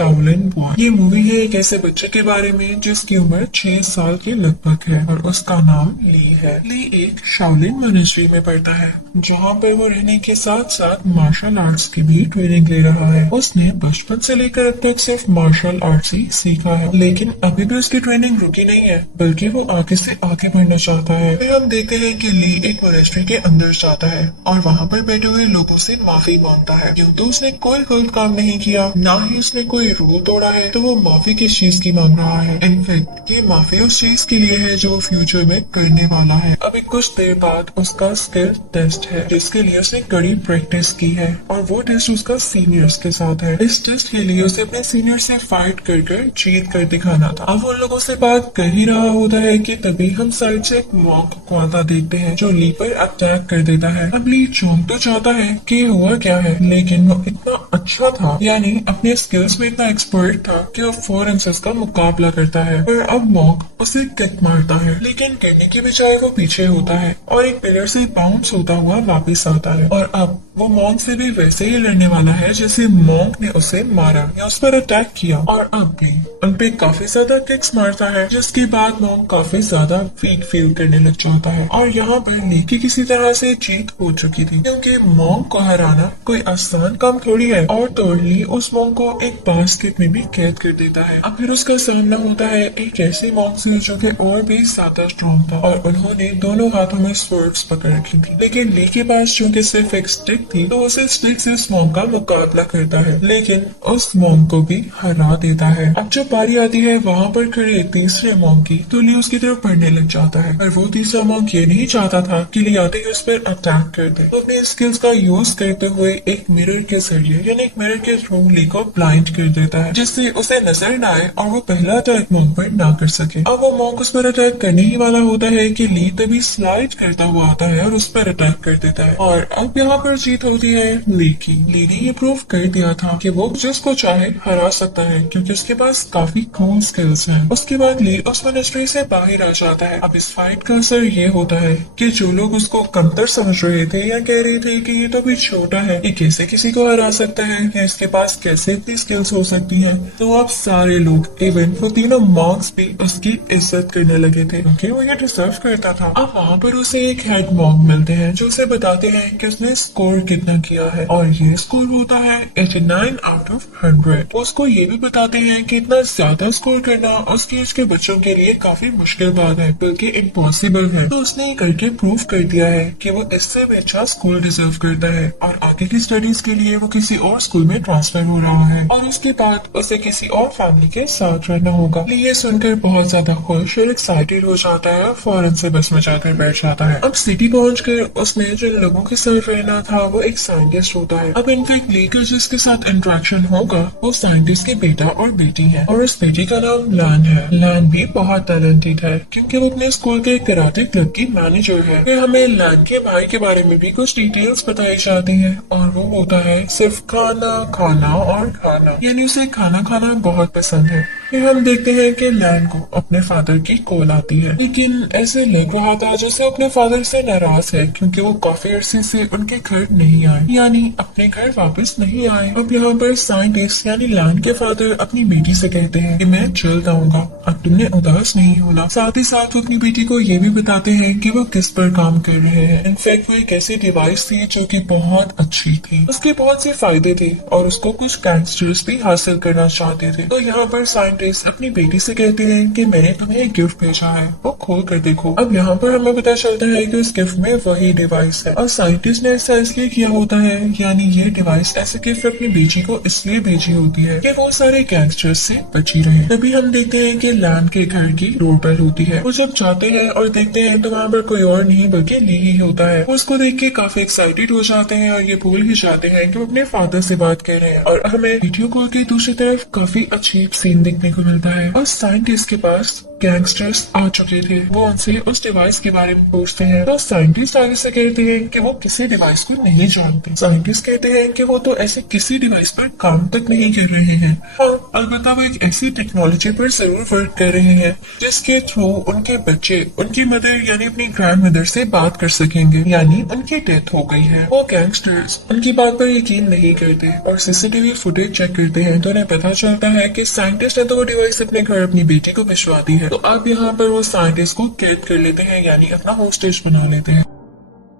Shaolin boy. ये movie है एक ऐसे बच्चे के बारे में जिसकी उम्र 6 साल के लगभग है और उसका नाम ली है। ली एक शाओलिन मॉनेस्ट्री में पढ़ता है जहाँ पर वो रहने के साथ साथ मार्शल आर्ट्स की भी ट्रेनिंग ले रहा है। उसने बचपन से लेकर अब तक सिर्फ मार्शल आर्ट्स ही सीखा है, लेकिन अभी भी उसकी ट्रेनिंग रुकी नहीं है, बल्कि वो आगे से आगे बढ़ना चाहता है। फिर हम देखते हैं कि ली एक मॉनेस्ट्री के अंदर जाता है और वहाँ पर बैठे हुए लोगों से माफी मांगता है, क्यों तो उसने कोई गलत काम नहीं किया, ना ही उसने कोई रूल तोड़ा है, तो वो माफी किस चीज की मांग रहा है। इनफैक्ट ये माफी उस चीज के लिए है जो फ्यूचर में करने वाला है। अभी कुछ देर बाद उसका स्किल टेस्ट है जिसके लिए उसने कड़ी प्रैक्टिस की है और वो टेस्ट उसका सीनियर्स के साथ है। इस टेस्ट के लिए उसे अपने सीनियर से फाइट कर जीत कर दिखाना था। अब वो लोगों से बात कर ही रहा होता है कि तभी हम साइड से एक मॉन्क को आता देखते हैं जो ली पर अटैक कर देता है। अब ली चौंक तो चाहता है कि हुआ क्या है, लेकिन वो इतना अच्छा था, यानी अपने स्किल्स में इतना एक्सपर्ट था कि वो फौरन से उसका मुकाबला करता है। पर अब मॉन्क उसे किक मारता है, लेकिन गिरने के बजाय वो पीछे होता है और एक पिलर से बाउंस होता हुआ वापस आता है और अब वो मॉन्क से भी वैसे ही लड़ने वाला है जैसे मॉन्क ने उसे मारा या उस पर अटैक किया। और अब भी उन पे काफी ज्यादा किक्स मारता है, जिसके बाद मॉन्क काफी ज्यादा वीक फील करने लग जाता है। और यहाँ पर ली की किसी तरह से जीत हो चुकी थी, क्योंकि मॉन्क को हराना कोई आसान काम थोड़ी है। और तो ली उस मॉन्क को एक बास्केट में भी कैद कर देता है। अब फिर उसका सामना होता है एक ऐसे मॉन्क से जो कि और भी ज्यादा स्ट्रॉन्ग था और उन्होंने दोनों हाथों में स्वर्ड्स पकड़ रखी थी, लेकिन ली के पास चूंकि सिर्फ एक स्टिक थी तो उसे स्टिक से उस मॉन्क का मुकाबला करता है, लेकिन उस मॉन्क को भी हरा देता है। अब जब बारी आती है वहाँ पर खड़े तीसरे मॉन्क की, तो ली उसकी तरफ बढ़ने लग जाता है और वो तीसरा मॉन्क ये नहीं चाहता था कि ली आते ही उस पर अटैक कर दे, तो अपने स्किल्स का यूज करते हुए एक मिरर के जरिए यानी एक मिरर के थ्रू ली को ब्लाइंड कर देता है, जिससे उसे नजर न आए और वो पहला अटैक मॉन्क पर ना कर सके। अब वो मॉन्क उस पर अटैक करने ही वाला होता है कि ली तभी स्लाइड करता हुआ आता है और उस पर अटैक कर देता है। और अब यहाँ पर जीत होती है ली की। ली ने ये प्रूव कर दिया था कि वो जिसको चाहे हरा सकता है, क्योंकि उसके पास काफी कूल स्किल्स हैं। उसके बाद ली उस मॉनेस्ट्री से बाहर आ जाता है। अब इस फाइट का असर ये होता है कि जो लोग उसको कमतर समझ रहे थे या कह रहे थे कि ये तो भी छोटा है, ये कैसे किसी को हरा सकता है या इसके पास कैसे इतनी स्किल्स हो सकती है, तो अब सारे लोग इवन वो तीनों मॉन्क्स भी उसकी इज्जत करने लगे थे, क्योंकि वो ये डिजर्व करता था। अब वहाँ पर उसे एक हेड मॉन्क मिलते हैं जो उसे बताते हैं कि उसने स्कोर कितना किया है और ये स्कोर होता है 89 आउट ऑफ 100। उसको ये भी बताते हैं कि इतना ज्यादा स्कोर करना उसके एज के बच्चों के लिए काफी मुश्किल बात है, बल्कि इम्पॉसिबल है। तो उसने ये करके प्रूव कर दिया है कि वो इससे भी अच्छा स्कूल डिजर्व करता है और आगे की स्टडीज के लिए वो किसी और स्कूल में ट्रांसफर हो रहा है और उसके बाद उसे किसी और फैमिली के साथ रहना होगा। ये सुनकर बहुत ज्यादा खुश और एक्साइटेड हो जाता है और फौरन से बस में जाकर बैठ जाता है। अब सिटी पहुंचकर उसने जिन लोगों के साथ रहना था वो एक साइंटिस्ट होता है। अब इनफैक्ट लेकर जिसके साथ इंटरेक्शन होगा वो साइंटिस्ट के बेटा और बेटी है और उस बेटी का नाम लैन है। लैन भी बहुत टैलेंटेड है क्योंकि वो अपने स्कूल के कराटे क्लब की मैनेजर है। फिर हमें लैन के भाई के बारे में भी कुछ डिटेल्स बताई जाती हैं और वो होता है सिर्फ खाना खाना और खाना, यानी उसे खाना खाना बहुत पसंद है। फिर हम देखते हैं कि लैन को अपने फादर की कॉल आती है, लेकिन ऐसे लग रहा था जैसे अपने फादर से नाराज है क्योंकि वो काफी अरसे से उनके घर नहीं आए, यानी अपने घर वापस नहीं आए। अब यहाँ पर साइंटिस्ट यानी लैन के फादर अपनी बेटी से कहते हैं कि मैं जल्द आऊंगा, अब तुमने उदास नहीं होना। साथ ही साथ वो अपनी बेटी को ये भी बताते हैं कि वो किस पर काम कर रहे हैं। इनफैक्ट वो एक ऐसी डिवाइस थी जो कि बहुत अच्छी थी, उसके बहुत से फायदे थे और उसको कुछ गैंगस्टर्स भी हासिल करना चाहते थे। तो यहाँ पर साइंटिस्ट अपनी बेटी से कहते हैं कि मैंने तुम्हें एक गिफ्ट भेजा है, वो खोल कर देखो। अब यहाँ पर हमें पता चलता है कि उस गिफ्ट में वही डिवाइस है और साइंटिस्ट ने ऐसा इसलिए किया होता है, यानी ये डिवाइस ऐसे गिफ्ट अपनी बेटी को इसलिए भेजी होती है कि वो सारे गैंगस्टर्स से बची रहे। तभी हम देखते हैं कि लैन के घर की डोरबेल होती है। वो जब जाते हैं और देखते हैं तो वहाँ पर कोई और नहीं बल्कि ली ही होता है। वो उसको देख के काफी एक्साइटेड हो जाते हैं और ये भूल ही जाते हैं कि वो अपने फादर से बात कर रहे हैं और हमें वीडियो कॉल की दूसरी तरफ काफी अजीब सीन देखने को मिलता है और साइंटिस्ट के पास गैंगस्टर्स आ चुके थे। वो उनसे उस डिवाइस के बारे में पूछते हैं तो साइंटिस्ट आगे से कहते हैं कि वो किसी डिवाइस को नहीं जानते। साइंटिस्ट कहते हैं कि वो तो ऐसे किसी डिवाइस पर काम तक नहीं कर रहे हैं। हाँ, अलबत्ता वो एक ऐसी टेक्नोलॉजी पर जरूर वर्क कर रहे हैं जिसके थ्रू उनके बच्चे उनकी मदर यानी अपनी ग्रैंड मदर से बात कर सकेंगे, यानी उनकी डेथ हो गई है। वो गैंगस्टर्स उनकी बात पर यकीन नहीं करते और सीसीटीवी फुटेज चेक करते हैं तो उन्हें पता चलता है कि साइंटिस्ट ने तो वो डिवाइस अपने घर अपनी बेटी को भिजवा दी है। तो अब यहाँ पर वो साइंटिस्ट को कैद कर लेते हैं, यानी अपना होस्टेज बना लेते हैं।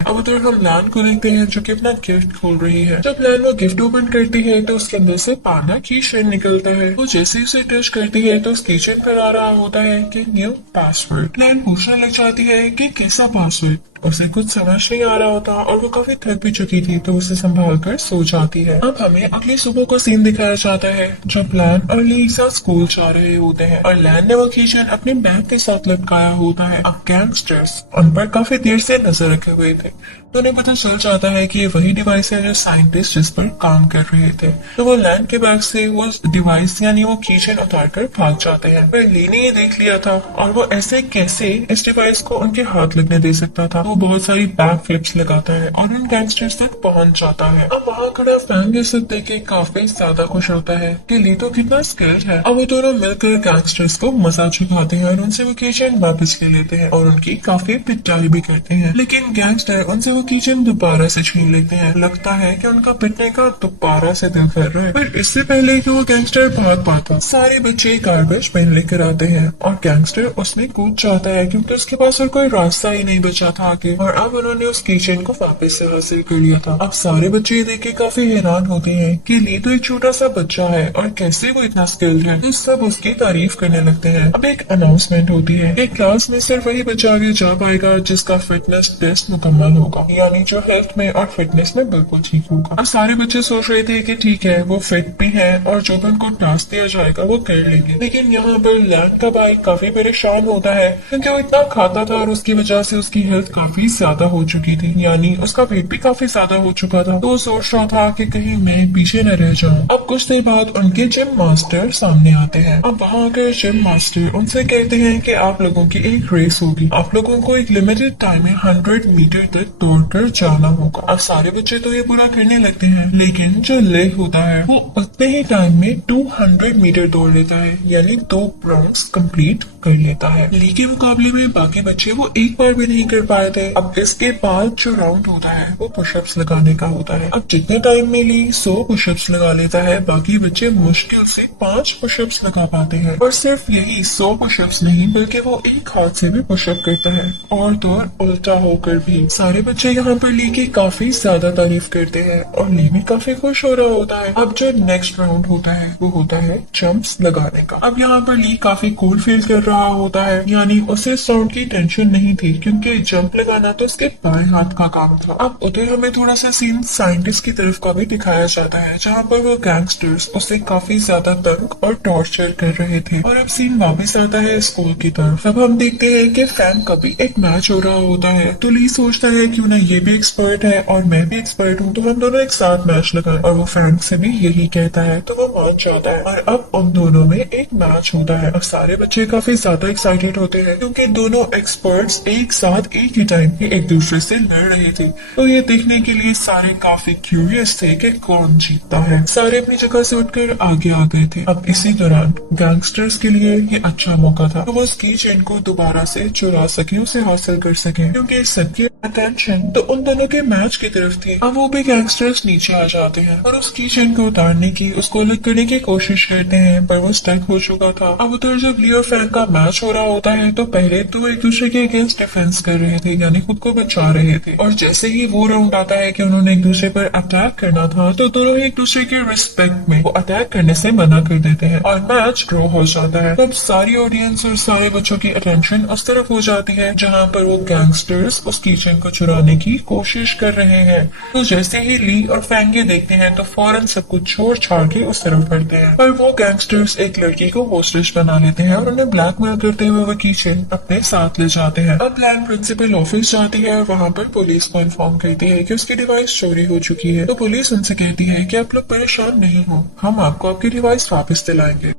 अब उधर हम लैन को देखते हैं जो कि अपना गिफ्ट खोल रही है। जब लैन वो गिफ्ट ओपन करती है तो उसके अंदर से पाना की शेर निकलता है। वो जैसे ही उसे टच करती है तो उस किचन पर आ रहा होता है कि न्यू पासवर्ड। लैन पूछने लग जाती है कि कैसा पासवर्ड। उसे कुछ समझ नहीं आ रहा होता और वो काफी थक भी चुकी थी तो उसे संभाल कर सो जाती है। अब हमें अगली सुबह को सीन दिखाया जाता है जब लैन और ली एक साथ स्कूल जा रहे होते हैं और लैन ने वो किचन अपने बैग के साथ लटकाया होता है। अब गैंगस्टर्स उन पर काफी देर से नजर रखे हुए थे तो उन्हें पता चल जाता है कि ये वही डिवाइस है जो साइंटिस्ट जिस पर काम कर रहे थे। तो वो लैन के बैग से वो डिवाइस यानी वो किचन उतार कर भाग जाते हैं। पर ली ने ये देख लिया था और वो ऐसे कैसे इस डिवाइस को उनके हाथ लगने दे सकता था। वो बहुत सारी बैक फ्लिप्स लगाता है और उन गैंगस्टर्स तक पहुंच जाता है। अब वहाँ खड़ा फैन ये सब देख के काफी ज्यादा खुश होता है कि ली तो कितना स्किल्ड है। अब वो दोनों मिलकर गैंगस्टर्स को मजा चुकाते हैं और उनसे वो किचन वापस ले लेते हैं और उनकी काफी पिटाई भी करते हैं। लेकिन गैंगस्टर उनसे वो किचन दोबारा से छीन लेते हैं। लगता है कि उनका पिटने का दोबारा से दिल कर रहा है। पर इससे पहले कि वो गैंगस्टर भाग पाता सारे बच्चे गार्बेज बिन लेकर आते हैं और गैंगस्टर उसमें कूद जाता है क्योंकि उसके पास और कोई रास्ता ही नहीं बचा था आगे। और अब उन्होंने उस किचन को वापस से हासिल कर लिया था। अब सारे बच्चे देख के काफी हैरान होते हैं कि ली तो एक छोटा सा बच्चा है और कैसे वो इतना स्किल्ड है। तो सब उसकी तारीफ करने लगते हैं। अब एक अनाउंसमेंट होती है कि क्लास में सिर्फ वही बच्चा आगे जा पाएगा जिसका फिटनेस टेस्ट मुकम्मल होगा, यानी जो हेल्थ में और फिटनेस में बिल्कुल ठीक होगा। अब सारे बच्चे सोच रहे थे कि ठीक है वो फिट भी है और जो भी उनको टास्क दिया जाएगा वो कर लेंगे। लेकिन यहाँ पर लैन का भाई काफी परेशान होता है क्योंकि वो इतना खाता था और उसकी वजह से उसकी हेल्थ काफी ज्यादा हो चुकी थी, यानी उसका वेट भी काफी ज्यादा हो चुका था। तो वो सोच रहा था कि कहीं मैं पीछे न रह जाऊं। अब कुछ देर बाद उनके जिम मास्टर सामने आते हैं। अब वहाँ आकर जिम मास्टर उनसे कहते हैं कि आप लोगों की एक रेस होगी, आप लोगों को एक लिमिटेड टाइम में 100 मीटर तक दौड़कर जाना होगा। अब सारे बच्चे तो ये पूरा करने लगते हैं लेकिन जो ले होता है वो उतने ही टाइम में 200 मीटर दौड़ लेता है, यानी 2 राउंड्स कंप्लीट कर लेता है। ली के मुकाबले में बाकी बच्चे वो एक बार भी नहीं कर पाए थे। अब इसके बाद जो राउंड होता है वो पुशअप्स लगाने का होता है। अब जितने टाइम में ली 100 पुशअप्स लगा लेता है, बाकी बच्चे मुश्किल से 5 पुशअप्स लगा पाते हैं। और सिर्फ यही 100 पुशअप्स नहीं बल्कि वो एक हाथ से भी पुशअप करता है और तो और उल्टा होकर भी। सारे बच्चे यहाँ पर ली की काफी ज्यादा तारीफ करते हैं और ली भी काफी खुश हो रहा होता है। अब जो नेक्स्ट राउंड होता है वो होता है जंप्स लगाने का। अब यहाँ पर ली काफी कूल फील कर रहा होता है, यानी उसे इस राउंड की टेंशन नहीं थी क्योंकि जंप लगाना तो उसके बाएं हाथ का काम था। अब उधर हमें थोड़ा सा सीन साइंटिस्ट की तरफ का भी दिखाया जाता है जहाँ पर वो गैंगस्टर्स उसे काफी ज्यादा तंग और टॉर्चर कर रहे थे। और अब सीन वापस आता है स्कूल की तरफ। अब हम देखते हैं कि फैन का भी एक मैच हो रहा होता है तो ली सोचता है क्यों ना ये भी एक्सपर्ट है और मैं भी एक्सपर्ट हूँ तो हम दोनों एक साथ मैच लगाएं। और वो फ्रैंक से भी यही कहता है तो वो मान जाता है और अब उन दोनों में एक मैच होता है। अब सारे बच्चे काफी ज्यादा एक्साइटेड होते हैं क्योंकि दोनों एक्सपर्ट्स एक साथ एक ही टाइम पे एक दूसरे से लड़ रहे थे। तो ये देखने के लिए सारे काफी क्यूरियस थे कि कौन जीतता है। सारे अपनी जगह से उठकर आगे आ गए थे। अब इसी दौरान गैंगस्टर्स के लिए ये अच्छा मौका था तो वो उसकी चेन को दोबारा से चुरा सके, उसे हासिल कर सके क्योंकि सबकी अटेंशन तो उन दोनों के मैच की तरफ थी। अब वो भी गैंगस्टर्स नीचे आ जाते हैं और उस किचन को उतारने की उसको अलग करने की कोशिश करते हैं पर वो स्टक हो चुका था। अब उधर जब ली और फैन का मैच हो रहा होता है तो पहले तो एक दूसरे के अगेंस्ट डिफेंस कर रहे थे, यानी खुद को बचा रहे थे। और जैसे ही वो राउंड आता है कि उन्होंने एक दूसरे पर अटैक करना था तो दोनों एक दूसरे के रिस्पेक्ट में वो अटैक करने से मना कर देते हैं और मैच ड्रॉ हो जाता है। तब सारी ऑडियंस और सारे बच्चों की अटेंशन उस तरफ हो जाती है जहाँ पर वो गैंगस्टर्स उस किचन को चुराने की कोशिश कर रहे हैं। तो जैसे ही ली और फैंग ये देखते हैं तो फौरन सब कुछ छोड़ छाड़ के उस तरफ बढ़ते हैं। पर वो गैंगस्टर्स एक लड़की को होस्टेज बना लेते हैं और उन्हें ब्लैकमेल करते हुए वो किचन अपने साथ ले जाते हैं। अब लैन प्रिंसिपल ऑफिस जाती है और वहाँ पर पुलिस को इन्फॉर्म करती है कि उसकी डिवाइस चोरी हो चुकी है। तो पुलिस उनसे कहती है कि आप लोग परेशान नहीं हो, हम आपको आपकी डिवाइस वापस दिलाएंगे।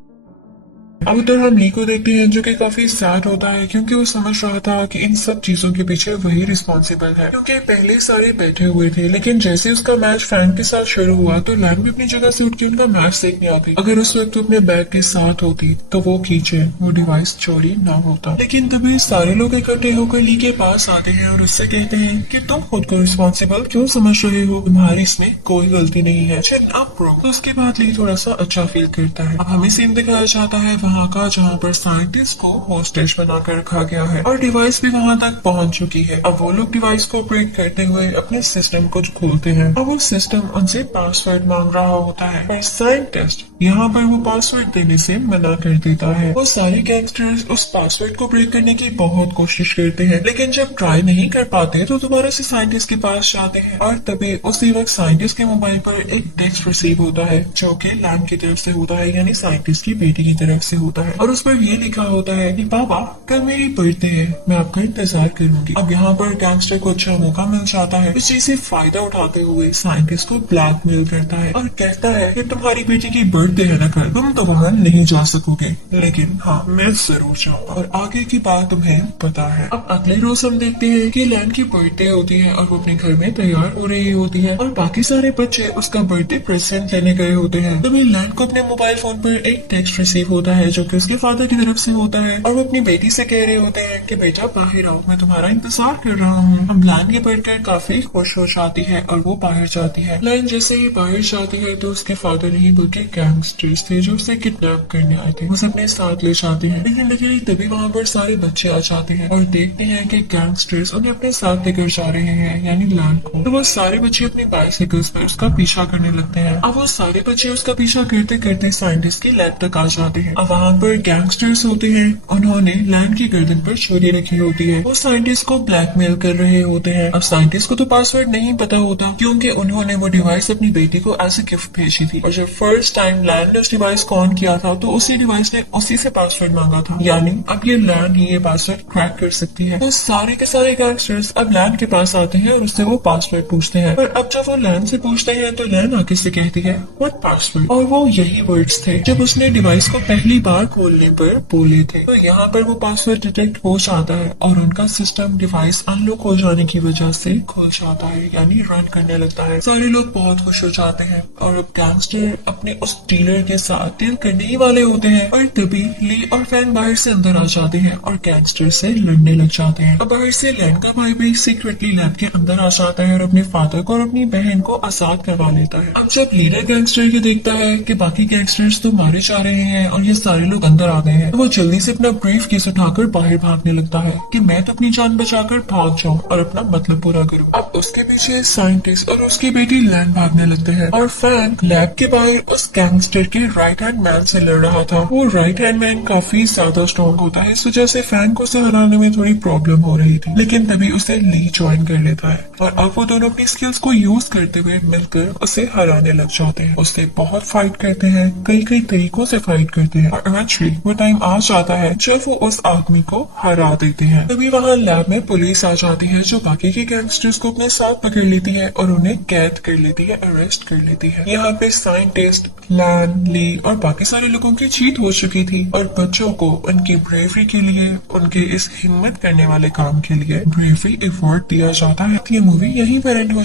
अब उधर हम ली को देखते हैं जो कि काफी सैड होता है क्योंकि वो समझ रहा था कि इन सब चीजों के पीछे वही रिस्पॉन्सिबल है, क्योंकि पहले सारे बैठे हुए थे लेकिन जैसे उसका मैच फैन के साथ शुरू हुआ तो लैन भी अपनी जगह से उठ के उनका मैच देखने आती। अगर उस वक्त अपने बैग के साथ होती तो वो कीचे वो डिवाइस चोरी ना होता। लेकिन तभी सारे लोग इकट्ठे होकर ली के पास आते हैं और उससे कहते हैं कि तुम खुद को रिस्पॉन्सिबल क्यों समझ रहे हो, तुम्हारी इसमें कोई गलती नहीं है, चिल अप ब्रो। तो उसके बाद ली थोड़ा सा अच्छा फील करता है। अब हमें सीन दिखाया जाता है वहाँ का जहाँ पर साइंटिस्ट को होस्टेज बनाकर रखा गया है और डिवाइस भी वहाँ तक पहुँच चुकी है। अब वो लोग डिवाइस को ऑपरेट करते हुए अपने सिस्टम को खोलते हैं। अब वो सिस्टम उनसे पासवर्ड मांग रहा होता है पर साइंटिस्ट यहाँ पर वो पासवर्ड देने से मना कर देता है। वो सारे गैंगस्टर्स उस पासवर्ड को ब्रेक करने की बहुत कोशिश करते हैं लेकिन जब ट्राई नहीं कर पाते तो दोबारा से साइंटिस्ट के पास जाते हैं और तभी उसी वक्त साइंटिस्ट के मोबाइल पर एक टेक्स्ट रिसीव होता है जो कि लैन की तरफ से होता है, यानी साइंटिस्ट की बेटी की तरफ से होता है और उस पर ये लिखा होता है कि पापा कल मेरी बर्थडे है, मैं आपका इंतजार करूंगी। अब यहाँ पर गैंगस्टर को अच्छा मौका मिल जाता है। इस चीज से फायदा उठाते हुए साइंटिस्ट को ब्लैकमेल करता है और कहता है कि तुम्हारी बेटी की बर्थडे है ना कल, तुम तो वहाँ नहीं जा सकोगे लेकिन हाँ मैं जरूर जाऊंगा और आगे की बात तुम्हें पता है। अब अगले रोज हम देखते हैं कि लैन की बर्थडे होती है और वो अपने घर में तैयार हो रही होती है और बाकी सारे बच्चे उसका बर्थडे प्रेजेंट लेने गए होते हैं। तभी लैन को अपने मोबाइल फोन पर एक टेक्स्ट रिसीव होता है जो कि उसके फादर की तरफ से होता है और वो अपनी बेटी से कह रहे होते हैं कि बेटा बाहर आओ, मैं तुम्हारा इंतजार कर रहा हूँ। अब लैन की बढ़कर काफी खुश हो जाती है और वो बाहर जाती है। लैन जैसे ही बाहर जाती है तो उसके फादर नहीं बल्कि गैंगस्टर्स थे जो उसे किडनैप करने आए थे, उसे अपने साथ ले जाते हैं। लेकिन लकीली तभी वहाँ पर सारे बच्चे आ जाते हैं और देखते हैं कि गैंगस्टर्स उन्हें अपने साथ लेकर जा रहे हैं यानी लैन को। तो वो सारे बच्चे अपनी बाइसाइकिल्स पर उसका पीछा करने लगते हैं। अब वो सारे बच्चे उसका पीछा करते करते साइंटिस्ट की लैब तक आ जाते हैं। अब वहाँ पर गैंगस्टर्स होते हैं, उन्होंने लैन की गर्दन पर छुरी रखी होती है। वो साइंटिस्ट को ब्लैकमेल कर रहे होते हैं। अब साइंटिस्ट को तो पासवर्ड नहीं पता होता क्योंकि उन्होंने वो डिवाइस अपनी बेटी को एज ए गिफ्ट भेजी थी और जब फर्स्ट टाइम लैन ने उस डिवाइस को ऑन किया था तो उसी डिवाइस ने उसी से पासवर्ड मांगा था, यानी अब ये लैन ही ये पासवर्ड क्रैक कर सकती है। तो सारे के सारे गैंगस्टर्स अब लैन के पास आते हैं और उससे वो पासवर्ड पूछते हैं। पर अब जब वो लैन से पूछते हैं तो लैन आगे से कहती है व्हाट पासवर्ड, और वो यही वर्ड्स थे जब उसने डिवाइस को पहली बार खोलने पर बोले थे। तो यहाँ पर वो पासवर्ड डिटेक्ट हो जाता है और उनका सिस्टम डिवाइस अनलॉक हो जाने की वजह से खुल जाता है यानी रन करने लगता है। सारे लोग बहुत खुश हो जाते हैं और अब गैंगस्टर अपने उस डीलर के साथ डील करने ही वाले होते हैं और तभी ली और फैन बाहर से अंदर आ जाते हैं और गैंगस्टर से लड़ने लग जाते हैं। अब बाहर से लैन का भाई भी सीक्रेटली लैब के अंदर आ जाता है और अपने फादर को और अपनी बहन को आजाद करवा लेता है। अब जब लीडर गैंगस्टर ये देखता है कि बाकी गैंगस्टर्स तो मारे जा रहे हैं और ये सारे लोग अंदर आ गए हैं तो वो जल्दी से अपना ब्रीफ केस उठाकर बाहर भागने लगता है कि मैं तो अपनी जान बचाकर भाग जाऊं और अपना मतलब पूरा करूं। अब उसके पीछे साइंटिस्ट और उसकी बेटी लैन भागने लगते हैं और फैन लैब के बाहर उस गैंगस्टर के राइट हैंड मैन से लड़ रहा था। वो राइट हैंड मैन काफी ज्यादा स्ट्रॉन्ग होता है, इस वजह से फैन को उसे हराने में थोड़ी प्रॉब्लम हो रही थी, लेकिन तभी उसे ली ज्वाइन कर लेता है और अब वो दोनों अपनी स्किल्स को यूज करते हुए मिलकर उसे हराने लग जाते हैं। उससे बहुत फाइट करते हैं, कई कई तरीकों से फाइट करते हैं और इवेंचुअली वो टाइम आ जाता है जब वो उस आदमी को हरा देते हैं। तभी वहाँ लैब में पुलिस आ जाती है जो बाकी के गैंगस्टर्स को अपने साथ पकड़ लेती है और उन्हें कैद कर लेती है, अरेस्ट कर लेती है। यहाँ पे साइंटिस्ट, लैन, ली और बाकी सारे लोगों की जीत हो चुकी थी और बच्चों को उनकी ब्रेवरी के लिए, उनके इस हिम्मत करने वाले काम के लिए ब्रेवरी अवार्ड दिया जाता है। ये मूवी यहीं पर एंड हो